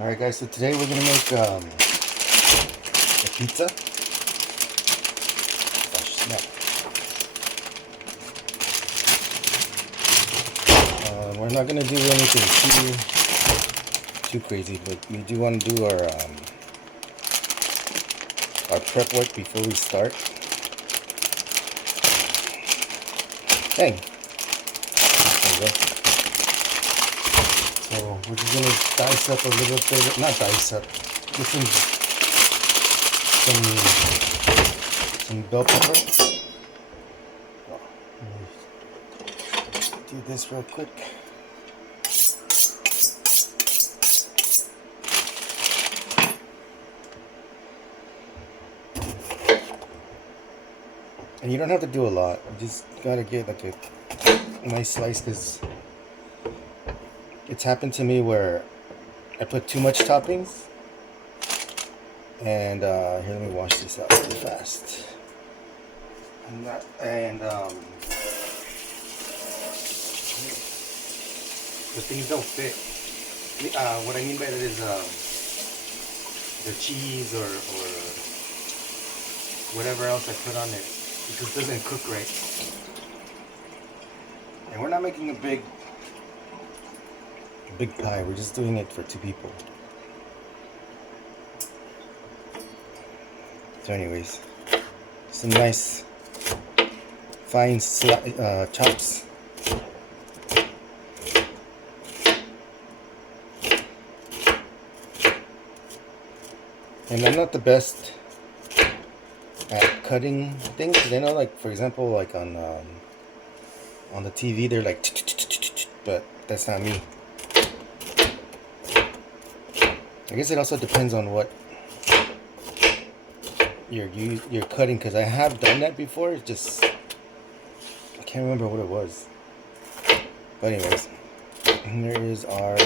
Alright guys, so today we're going to make a pizza. Gosh, snap. We're not going to do anything too crazy, but we do want to do our prep work before we start. Dang. There we go. So we're just gonna dice up a little bit, not dice up, get some bell pepper. Oh, let me do this real quick. And you don't have to do a lot. You just gotta get like a nice slice, because it's happened to me where I put too much toppings. And here, let me wash this out really fast. The things don't fit. What I mean by that is the cheese or whatever else I put on it, it just doesn't cook right. And we're not making a big pie, we're just doing it for 2 people. So anyways, some nice fine chops. And I'm not the best at cutting things, because I know, like, for example, like on the TV they're like, but that's not me. I guess it also depends on what you're cutting, because I have done that before. It's just I can't remember what it was. But anyways, here is our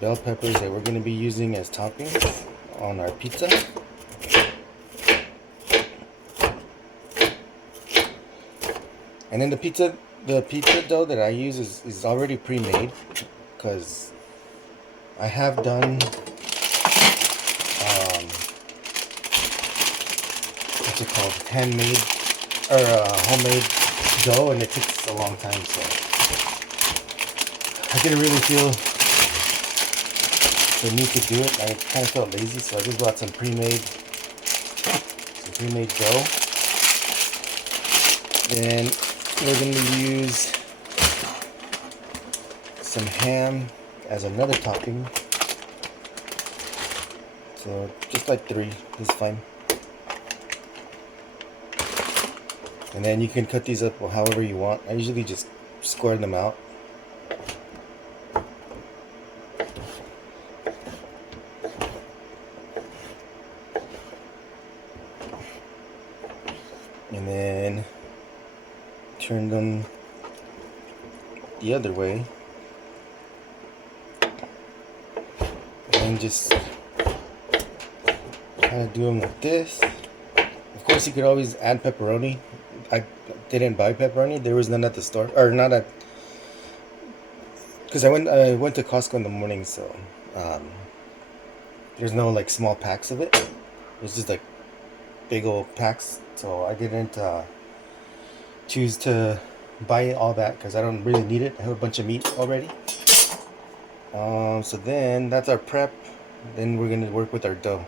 bell peppers that we're going to be using as toppings on our pizza. And then the pizza dough that I use is already pre-made, because I have done what's it called, handmade or homemade dough, and it takes a long time, so I didn't really feel the need to do it. I kind of felt lazy, so I just bought some pre-made dough. Then we're going to use some ham as another topping. So just like 3 is fine. And then you can cut these up however you want. I usually just square them out. And then turn them the other way. And just kind of do them like this. Of course, you could always add pepperoni. I didn't buy pepperoni. There was none at the store, or not at, because I went to Costco in the morning, so there's no like small packs of it. It's just like big old packs. So I didn't choose to buy all that, because I don't really need it. I have a bunch of meat already. So then that's our prep. Then we're gonna work with our dough.